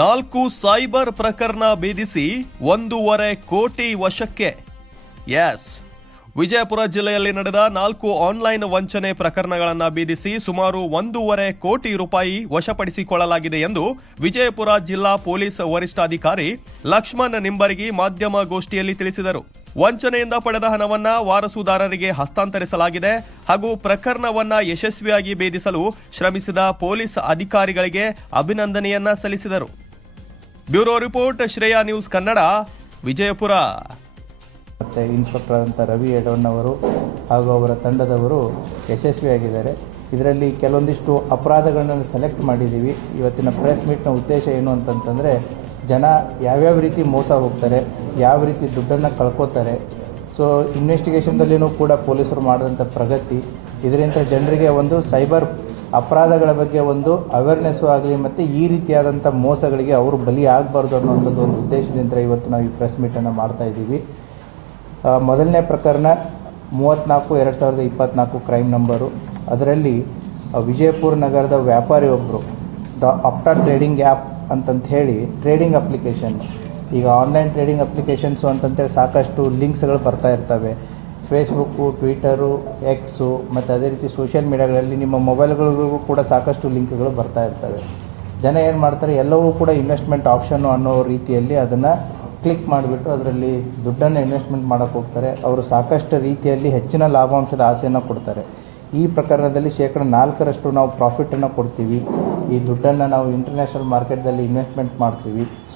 ನಾಲ್ಕು ಸೈಬರ್ ಪ್ರಕರಣ ಭೇದಿಸಿ ಒಂದೂವರೆ ಕೋಟಿ ವಶಕ್ಕೆ. ಎಸ್. ವಿಜಯಪುರ ಜಿಲ್ಲೆಯಲ್ಲಿ ನಡೆದ ನಾಲ್ಕು ಆನ್ಲೈನ್ ವಂಚನೆ ಪ್ರಕರಣಗಳನ್ನು ಬೀದಿಸಿ ಸುಮಾರು ಒಂದೂವರೆ ಕೋಟಿ ರೂಪಾಯಿ ವಶಪಡಿಸಿಕೊಳ್ಳಲಾಗಿದೆ ಎಂದು ವಿಜಯಪುರ ಜಿಲ್ಲಾ ಪೊಲೀಸ್ ವರಿಷ್ಠಾಧಿಕಾರಿ ಲಕ್ಷ್ಮಣ್ ನಿಂಬರ್ಗಿ ಮಾಧ್ಯಮ ಗೋಷ್ಠಿಯಲ್ಲಿ ತಿಳಿಸಿದರು. ವಂಚನೆಯಿಂದ ಪಡೆದ ಹಣವನ್ನ ವಾರಸುದಾರರಿಗೆ ಹಸ್ತಾಂತರಿಸಲಾಗಿದೆ ಹಾಗೂ ಪ್ರಕರಣವನ್ನ ಯಶಸ್ವಿಯಾಗಿ ಭೇದಿಸಲು ಶ್ರಮಿಸಿದ ಪೊಲೀಸ್ ಅಧಿಕಾರಿಗಳಿಗೆ ಅಭಿನಂದನೆಯನ್ನ ಸಲ್ಲಿಸಿದರು. Bureau report, Shreya news Kannada, Vijayapura. ಮತ್ತು ಇನ್ಸ್ಪೆಕ್ಟರ್ ಆದಂಥ ರವಿ ಯಡವಣ್ಣವರು ಹಾಗೂ ಅವರ ತಂಡದವರು ಯಶಸ್ವಿಯಾಗಿದ್ದಾರೆ. ಇದರಲ್ಲಿ ಕೆಲವೊಂದಿಷ್ಟು ಅಪರಾಧಗಳನ್ನು ಸೆಲೆಕ್ಟ್ ಮಾಡಿದ್ದೀವಿ. ಇವತ್ತಿನ ಪ್ರೆಸ್ ಮೀಟ್ನ ಉದ್ದೇಶ ಏನು ಅಂತಂತಂದರೆ, ಜನ ಯಾವ್ಯಾವ ರೀತಿ ಮೋಸ ಹೋಗ್ತಾರೆ, ಯಾವ ರೀತಿ ದುಡ್ಡನ್ನು ಕಳ್ಕೋತಾರೆ. ಸೊ ಇನ್ವೆಸ್ಟಿಗೇಷನ್ದಲ್ಲಿನೂ ಕೂಡ ಪೊಲೀಸರು ಮಾಡಿದಂಥ ಪ್ರಗತಿ, ಇದರಿಂದ ಜನರಿಗೆ ಒಂದು ಸೈಬರ್ ಅಪರಾಧಗಳ ಬಗ್ಗೆ ಒಂದು ಅವೇರ್ನೆಸ್ಸು ಆಗಲಿ ಮತ್ತು ಈ ರೀತಿಯಾದಂಥ ಮೋಸಗಳಿಗೆ ಅವರು ಬಲಿ ಆಗಬಾರ್ದು ಅನ್ನೋಂಥದ್ದು ಒಂದು ಉದ್ದೇಶದಿಂದ ಇವತ್ತು ನಾವು ಈ ಪ್ರೆಸ್ ಮೀಟನ್ನು ಮಾಡ್ತಾ ಇದ್ದೀವಿ. ಮೊದಲನೇ ಪ್ರಕರಣ ಮೂವತ್ತ್ನಾಲ್ಕು ಎರಡು ಸಾವಿರದ ಇಪ್ಪತ್ನಾಲ್ಕು ಕ್ರೈಮ್ ನಂಬರು ಅದರಲ್ಲಿ ವಿಜಯಪುರ ನಗರದ ವ್ಯಾಪಾರಿ ಒಬ್ಬರು ದ ಅಪ್ಟಾ ಟ್ರೇಡಿಂಗ್ ಆ್ಯಪ್ ಅಂತಂತ ಹೇಳಿ ಟ್ರೇಡಿಂಗ್ ಅಪ್ಲಿಕೇಶನ್ ಈಗ ಆನ್ಲೈನ್ ಟ್ರೇಡಿಂಗ್ ಅಪ್ಲಿಕೇಶನ್ಸು ಅಂತಂತೇಳಿ ಸಾಕಷ್ಟು ಲಿಂಕ್ಸ್ಗಳು ಬರ್ತಾ ಇರ್ತವೆ. ಫೇಸ್ಬುಕ್ಕು ಟ್ವಿಟರು ಎಕ್ಸು ಮತ್ತು ಅದೇ ರೀತಿ ಸೋಷಿಯಲ್ ಮೀಡಿಯಾಗಳಲ್ಲಿ ನಿಮ್ಮ ಮೊಬೈಲ್ಗಳಿಗೂ ಕೂಡ ಸಾಕಷ್ಟು ಲಿಂಕ್ಗಳು ಬರ್ತಾ ಇರ್ತವೆ. ಜನ ಏನು ಮಾಡ್ತಾರೆ, ಎಲ್ಲವೂ ಕೂಡ ಇನ್ವೆಸ್ಟ್ಮೆಂಟ್ ಆಪ್ಷನ್ನು ಅನ್ನೋ ರೀತಿಯಲ್ಲಿ ಅದನ್ನು ಕ್ಲಿಕ್ ಮಾಡಿಬಿಟ್ಟು ಅದರಲ್ಲಿ ದುಡ್ಡನ್ನು ಇನ್ವೆಸ್ಟ್ಮೆಂಟ್ ಮಾಡೋಕ್ಕೆ ಹೋಗ್ತಾರೆ. ಅವರು ಸಾಕಷ್ಟು ರೀತಿಯಲ್ಲಿ ಹೆಚ್ಚಿನ ಲಾಭಾಂಶದ ಆಸೆಯನ್ನು ಕೊಡ್ತಾರೆ. ಈ ಪ್ರಕರಣದಲ್ಲಿ ಶೇಕಡ ನಾಲ್ಕರಷ್ಟು ನಾವು ಪ್ರಾಫಿಟನ್ನು ಕೊಡ್ತೀವಿ. ಈ ದುಡ್ಡನ್ನು ನಾವು ಇಂಟರ್ನ್ಯಾಷನಲ್ ಮಾರ್ಕೆಟ್ದಲ್ಲಿ ಇನ್ವೆಸ್ಟ್ಮೆಂಟ್ ಮಾಡ್ತೀವಿ. ಸೊ